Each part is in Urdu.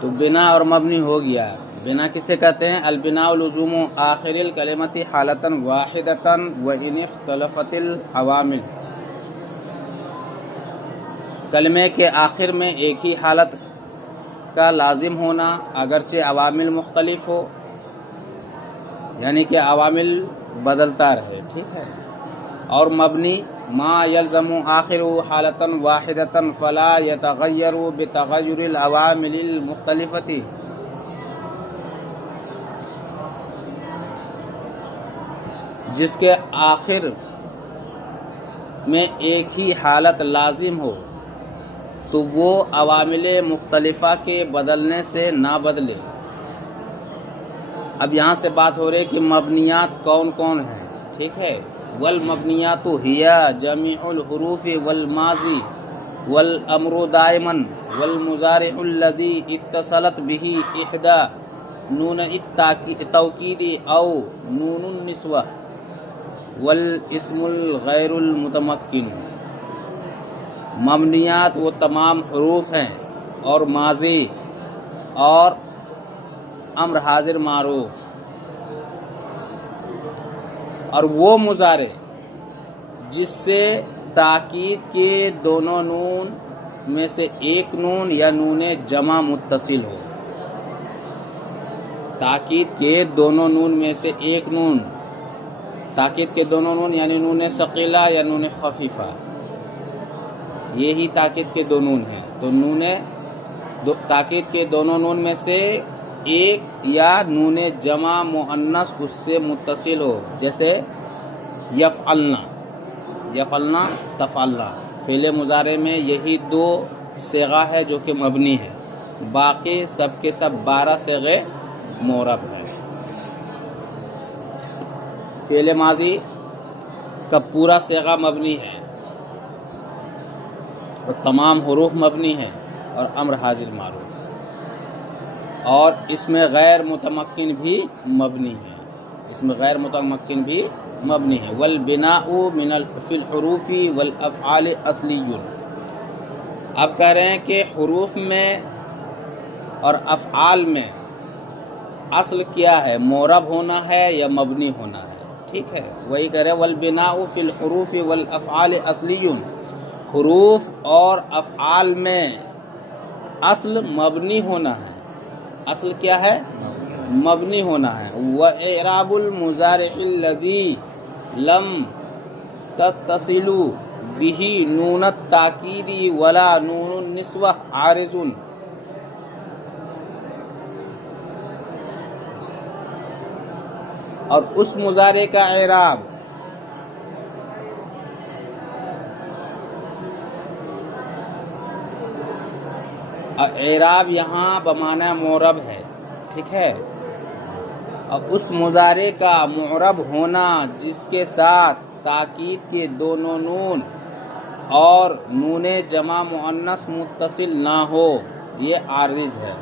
تو بنا اور مبنی ہو گیا. بنا کسے کہتے ہیں؟ البناء لزوم آخر الکلمۃ حالۃ واحدۃ وان اختلفت العوامل. کلمے کے آخر میں ایک ہی حالت کا لازم ہونا اگرچہ عوامل مختلف ہو، یعنی کہ عوامل بدلتا رہے. ٹھیک ہے. اور مبنی ما یلزم آخر حالۃ واحدۃ فلا یتغیر بتغیر العوامل المختلفۃ. جس کے آخر میں ایک ہی حالت لازم ہو تو وہ عوامل مختلفہ کے بدلنے سے نہ بدلے. اب یہاں سے بات ہو رہی ہے کہ مبنیات کون کون ہیں. ٹھیک ہے. والمبنیات ہی جمیع الحروف والماضی والامر دائما والمضارع الذی اتصلت به احدى نون التوکید او نون النسوہ والاسم الغیر المتمکن. مبنیات وہ تمام حروف ہیں اور ماضی اور امر حاضر معروف اور وہ مضارع جس سے تاکید کے دونوں نون میں سے ایک نون یا نون جمع متصل ہو. تاکید کے دونوں نون میں سے ایک نون، تاکید کے دونوں نون یعنی نون ثقیلہ یا نون خفیفہ، یہی تاکید کے دو نون ہیں. تو تاکید کے دونوں نون میں سے ایک یا نون جمع مؤنث اس سے متصل ہو، جیسے یفعلنا، یفعلنا تفعلنا. فعل مضارع میں یہی دو صیغہ ہے جو کہ مبنی ہے، باقی سب کے سب 12 صیغے معرب ہیں. فعل ماضی کا پورا صیغہ مبنی ہے اور تمام حروف مبنی ہیں اور امر حاضر معروف، اور اس میں غیر متمکن بھی مبنی ہے، اس میں غیر متمکن بھی مبنی ہے. والبناء فی الحروف والافعال اصلی. اب کہہ رہے ہیں کہ حروف میں اور افعال میں اصل کیا ہے، معرب ہونا ہے یا مبنی ہونا ہے. ٹھیک ہے. وہی کہہ رہے ہیں والبناء فی الحروف والافعال اصلی. حروف اور افعال میں اصل مبنی ہونا ہے. اصل کیا ہے؟ مبنی ہونا ہے. وَإِعْرَابُ الْمُضَارِعِ الَّذِي لَمْ تَتَّصِلُ بِهِ نُونَ التَّأْكِيدِ وَلَا نُونُ النِّسْوَةِ عَارِضٌ. اور اس مضارع کا اعراب اعراب یہاں بمعنی معرب ہے. ٹھیک ہے. اور اس مضارع کا معرب ہونا جس کے ساتھ تاکید کے دونوں نون اور نون جمع مؤنث متصل نہ ہو، یہ عارض ہے.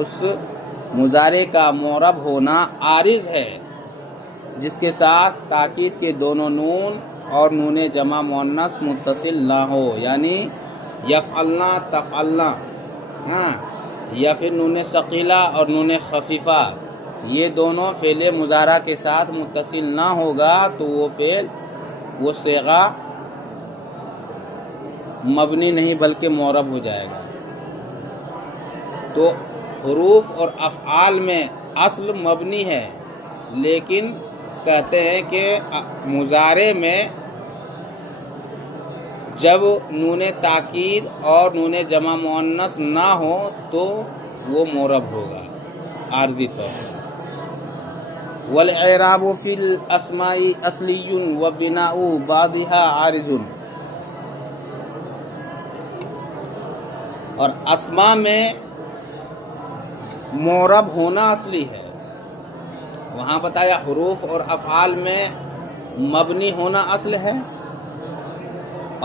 اس مضارع کا معرب ہونا عارض ہے جس کے ساتھ تاکید کے دونوں نون اور نون جمع مؤنث متصل نہ ہو، یعنی یفعلنا تفعلنا، یا پھر نون ثقیلہ اور نون خفیفہ، یہ دونوں فعل مضارع کے ساتھ متصل نہ ہوگا تو وہ فعل، وہ صیغہ مبنی نہیں بلکہ معرب ہو جائے گا. تو حروف اور افعال میں اصل مبنی ہے، لیکن کہتے ہیں کہ مضارع میں جب نون تاکید اور نون جمع مؤنث نہ ہو تو وہ معرب ہوگا عارضی طور پر. والاعراب فی الاسماء اصلی وبناء بعضها عارض. اور اسماء میں معرب ہونا اصلی ہے. وہاں بتایا حروف اور افعال میں مبنی ہونا اصل ہے،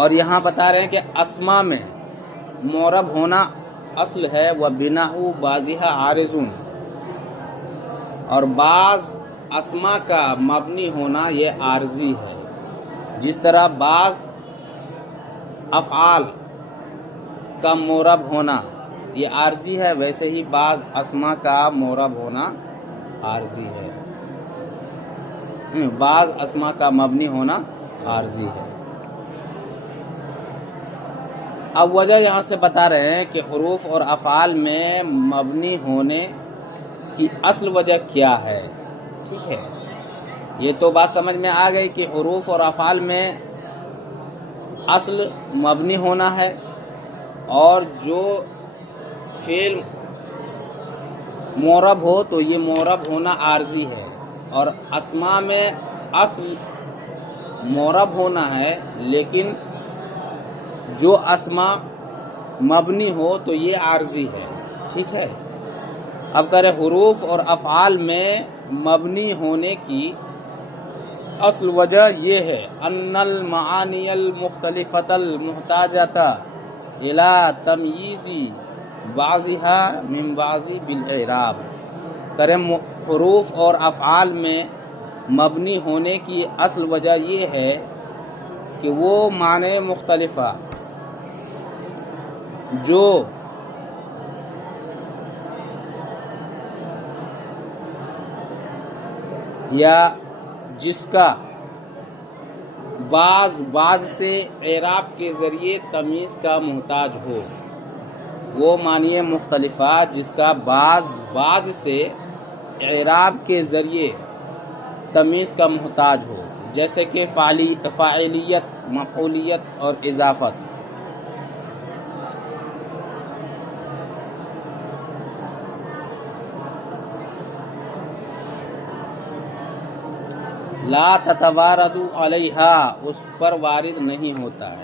اور یہاں بتا رہے ہیں کہ اسماء میں معرب ہونا اصل ہے. وبناء بعضها عارض. اور بعض اسماء کا مبنی ہونا یہ عارضی ہے. جس طرح بعض افعال کا معرب ہونا یہ عارضی ہے، ویسے ہی بعض اسما کا معرب ہونا عارضی ہے، بعض اسما کا مبنی ہونا عارضی ہے۔ اب وجہ یہاں سے بتا رہے ہیں کہ حروف اور افعال میں مبنی ہونے کی اصل وجہ کیا ہے، ٹھیک ہے۔ یہ تو بات سمجھ میں آ گئی کہ حروف اور افعال میں اصل مبنی ہونا ہے، اور جو فعل معرب ہو تو یہ معرب ہونا عارضی ہے، اور اسماء میں اصل معرب ہونا ہے، لیکن جو اسماء مبنی ہو تو یہ عارضی ہے، ٹھیک ہے۔ اب کرے حروف اور افعال میں مبنی ہونے کی اصل وجہ یہ ہے ان المعانی المختلفۃ المحتاجۃ الی تمییز بعضها من بعض بالاعراب۔ کرے حروف اور افعال میں مبنی ہونے کی اصل وجہ یہ ہے کہ وہ معنی مختلفہ جو یا جس کا بعض سے اعراب کے ذریعے تمیز کا محتاج ہو، وہ معنی مختلفہ جس کا بعض سے اعراب کے ذریعے تمیز کا محتاج ہو، جیسے کہ فاعلیت، مفعولیت اور اضافت۔ لا تتوارد علیہا، اس پر وارد نہیں ہوتا ہے۔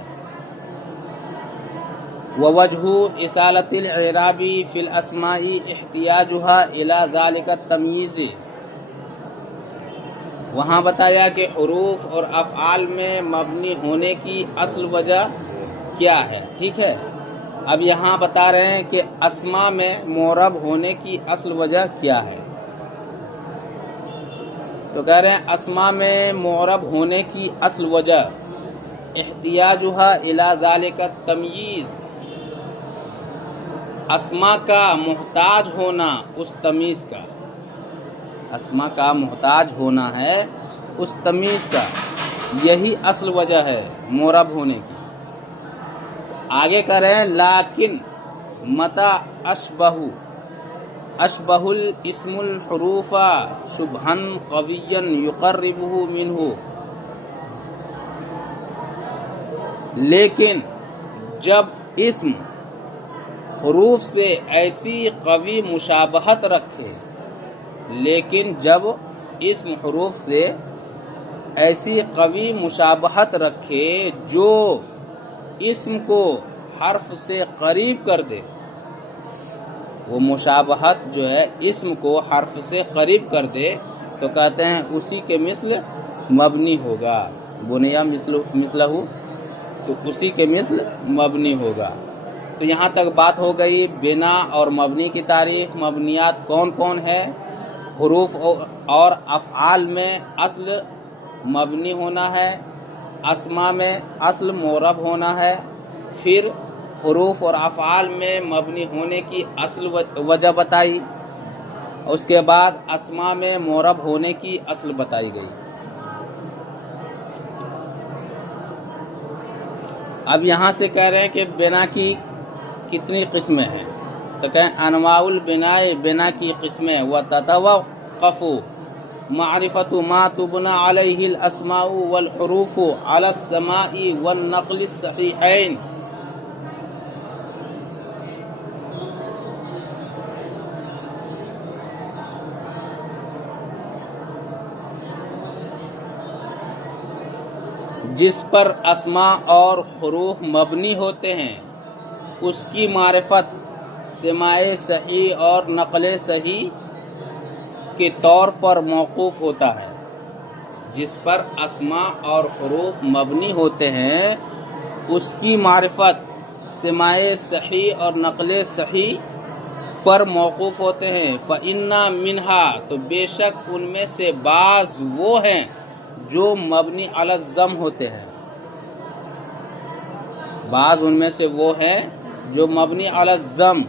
ووجہ اصالۃ الاعراب فی الاسماء احتیاجها الی ذلک التمییز، وہاں بتایا کہ حروف اور افعال میں مبنی ہونے کی اصل وجہ کیا ہے، ٹھیک ہے۔ اب یہاں بتا رہے ہیں کہ اسماء میں معرب ہونے کی اصل وجہ کیا ہے، تو کہہ رہے ہیں اسماء میں معرب ہونے کی اصل وجہ احتیاجها الی ذلک التمییز، اسماء کا محتاج ہونا اس تمیز کا، اسماء کا محتاج ہونا ہے اس تمیز کا، یہی اصل وجہ ہے معرب ہونے کی۔ آگے کہہ رہے ہیں لیکن متی اشبہ الاسم الحروف شبہا قویا یقربہ منہ، لیکن جب اسم حروف سے ایسی قوی مشابہت رکھے، لیکن جب اسم حروف سے ایسی قوی مشابہت رکھے جو اسم کو حرف سے قریب کر دے، وہ مشابہت جو ہے اسم کو حرف سے قریب کر دے، تو کہتے ہیں اسی کے مثل مبنی ہوگا، بنیا مثلہ، تو اسی کے مثل مبنی ہوگا۔ تو یہاں تک بات ہو گئی بنا اور مبنی کی تعریف۔ مبنیات کون کون ہے؟ حروف اور افعال میں اصل مبنی ہونا ہے، اسماء میں اصل معرب ہونا ہے، پھر حروف اور افعال میں مبنی ہونے کی اصل وجہ بتائی، اس کے بعد اسماء میں معرب ہونے کی اصل بتائی گئی۔ اب یہاں سے کہہ رہے ہیں کہ بنا کی کتنی قسمیں ہیں، تو کہیں انواع البناء، بنا کی قسمیں، وتتوقف معرفت ما تبنى علیہ الاسماء والحروف علی السماع والنقل الصحیحین۔ جس پر اسماء اور حروف مبنی ہوتے ہیں اس کی معرفت سماع صحیح اور نقل صحیح کے طور پر موقوف ہوتا ہے۔ جس پر اسماء اور حروف مبنی ہوتے ہیں اس کی معرفت سماع صحیح اور نقل صحیح پر موقوف ہوتے ہیں۔ فإن منہا، تو بے شک ان میں سے بعض وہ ہیں جو مبنی علی الضم ہوتے ہیں، بعض ان میں سے وہ ہیں جو مبنی علی الضم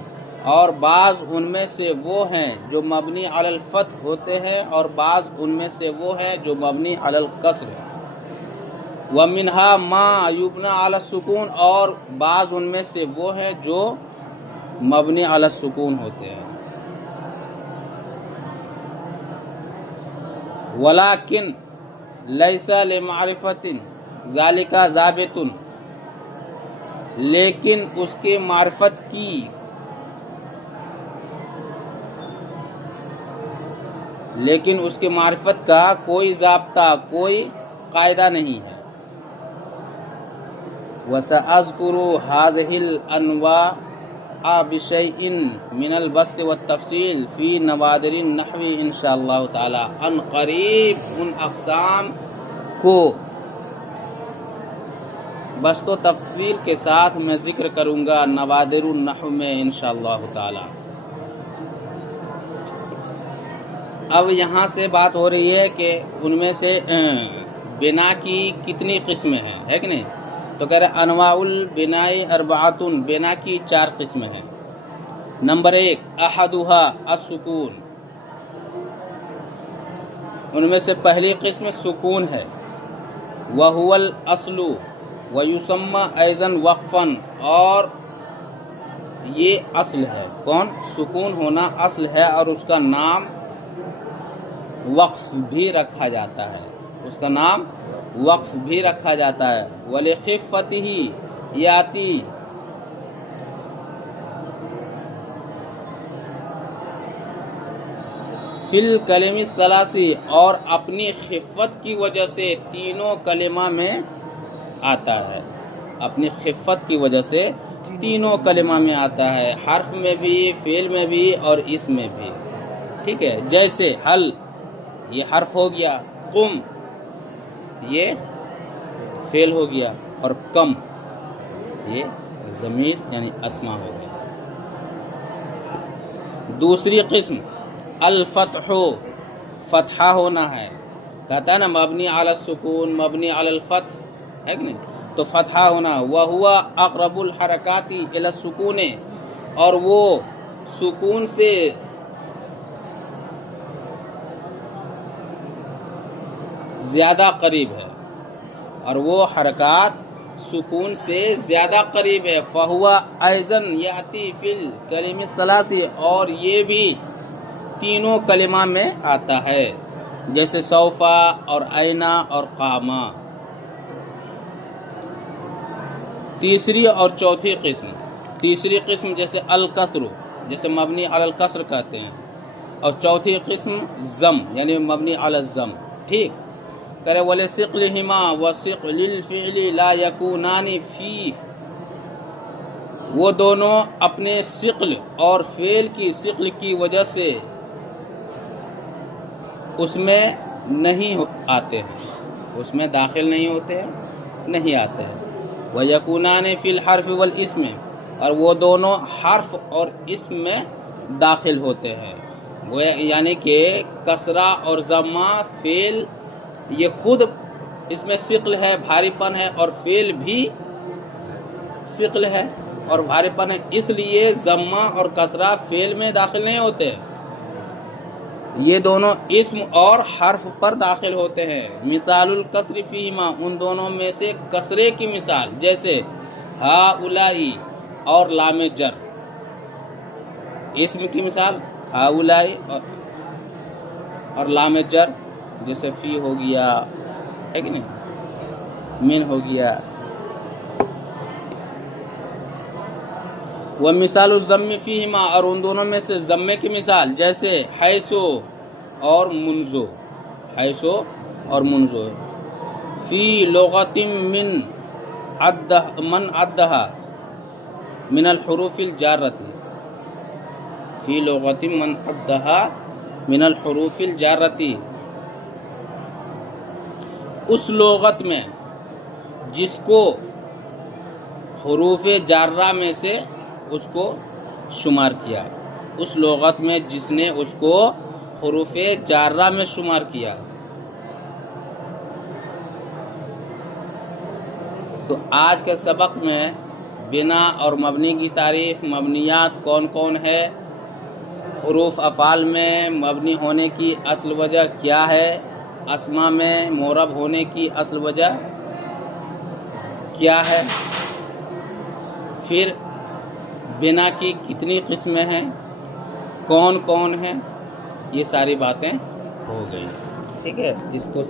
اور بعض ان میں سے وہ ہیں جو مبنی علی الفتح ہوتے ہیں اور بعض ان میں سے وہ ہیں جو مبنی علی الکسر ہے۔ ومنہا ما یبنی علی السکون، اور بعض ان میں سے وہ ہیں جو مبنی علی السکون ہوتے ہیں۔ ولیکن لیس لمعرفت ذالک ضابط، لیکن اس کے معرفت کا کوئی ضابطہ، کوئی قاعدہ نہیں ہے۔ وَسَأَذْكُرُ هَذِهِ الْأَنْوَاعَ بِشَيْءٍ مِنَ الْبَسْطِ وَالتَّفْصِيلِ فِي نَوَادِرِ النَّحْوِ انشاءاللہ تعالی۔ ان قریب ان اقسام کو بسط و تفصیل کے ساتھ میں ذکر کروں گا نوادر النحو میں انشاءاللہ تعالی۔ اب یہاں سے بات ہو رہی ہے کہ ان میں سے بنا کی کتنی قسمیں ہیں، ہے کہ نہیں؟ تو کہہ رہے انواع البناء اربعۃ، بنا کی 4 قسمیں ہیں۔ نمبر 1 احدھا السکون، ان میں سے پہلی قسم سکون ہے۔ وہو الاصل ویسمى ایضا وقفا، اور یہ اصل ہے۔ کون؟ سکون ہونا اصل ہے اور اس کا نام وقف بھی رکھا جاتا ہے، اس کا نام وقف بھی رکھا جاتا ہے۔ وَلِخِفَّتِهِ یاتی، فی الکلم الثلاث، اور اپنی خفت کی وجہ سے تینوں کلمہ میں آتا ہے، اپنی خفت کی وجہ سے تینوں کلمہ میں آتا ہے، حرف میں بھی، فعل میں بھی اور اسم میں بھی۔ ٹھیک ہے، جیسے حل یہ حرف ہو گیا، قم یہ فعل ہو گیا، اور کم یہ ضمیر یعنی اسما ہو گیا۔ دوسری قسم الفتح، فتحہ ہونا ہے، کہتا ہے نا مبنی علی السکون مبنی علی الفتح، ہے کہ نہیں؟ تو فتحہ ہونا، وہو اقرب الحرکات الی السکون، اور وہ سکون سے زیادہ قریب ہے، اور وہ حرکات سکون سے زیادہ قریب ہے۔ فہو ایضا یاتی فی الکلم الثلاث، اور یہ بھی تینوں کلمہ میں آتا ہے، جیسے سوفا اور اینا اور قاما۔ تیسری اور چوتھی قسم، تیسری قسم جیسے الکسر، جیسے مبنی علی الکسر کہتے ہیں، اور چوتھی قسم ضم یعنی مبنی علی الضم۔ ٹھیک کرے وَلِثِقْلِهِمَا وَثِقْلِ الْفِعْلِ لَا يَكُونَانِ فِيهِ، وہ دونوں اپنے ثقل اور فعل کی ثقل کی وجہ سے اس میں نہیں آتے ہیں، اس میں داخل نہیں ہوتے ہیں، نہیں آتے ہیں۔ وَيَكُونَانِ فِي الْحَرْفِ وَالْإِسْمِ، اور وہ دونوں حرف اور اسم میں داخل ہوتے ہیں، یعنی کہ کسرہ اور ضمہ فعل یہ خود اس میں ثقل ہے، بھاری پن ہے، اور فعل بھی ثقل ہے اور بھاری پن ہے، اس لیے ضمہ اور کسرہ فعل میں داخل نہیں ہوتے، یہ دونوں اسم اور حرف پر داخل ہوتے ہیں۔ مثال الکسر فیہما، ان دونوں میں سے کسرے کی مثال، جیسے ہاؤلائی اور لام جر۔ اسم کی مثال ہاؤلائی اور لام جر، جیسے فی ہو گیا، ہے کہ نہیں، من ہو گیا۔ ومثال الضم فیہما، اور ان دونوں میں سے ضمے کی مثال، جیسے حیثو اور منزو، حیثو اور منزو۔ فی لغت من عدھا من الحروف الجارۃ، فی لغت من عدھا من الحروف الجارۃ، اس لغت میں جس کو حروف جارہ میں سے اس کو شمار کیا، اس لغت میں جس نے اس کو حروف جارہ میں شمار کیا۔ تو آج کے سبق میں بنا اور مبنی کی تعریف، مبنیات کون کون ہے، حروف افعال میں مبنی ہونے کی اصل وجہ کیا ہے، اسما میں معرب ہونے کی اصل وجہ کیا ہے، پھر بنا کی کتنی قسمیں ہیں، کون کون ہیں، یہ ساری باتیں ہو گئی. ٹھیک ہے، اس کو